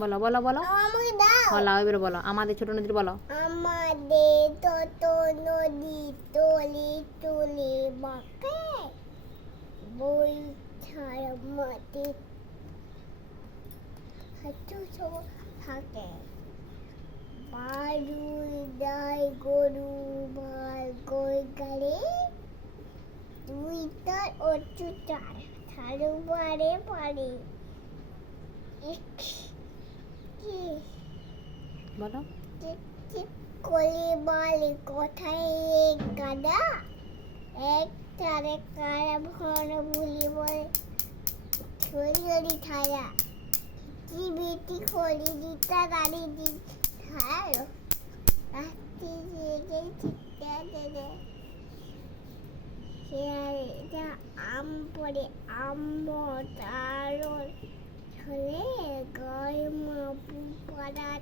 বলো বলো বলো। বলো এবার বলো আমাদের ছোট নদীর বলো। আমাদের ছোট নদী তলি তুলি বাঁকে। বই ছাড়া মাটি হাঁটু থাকে। বারু দাই গরু মাল গই গাড়ি। দুই তার অচু চার কি বলো। কলি কোথায় এক গাদা। এক তারে কারা বলে ছড়ি খলি দিতা দি রাত্রি জেগে চিত্তে দে দে এটা আম পড়ে আম ছলে Laboratory.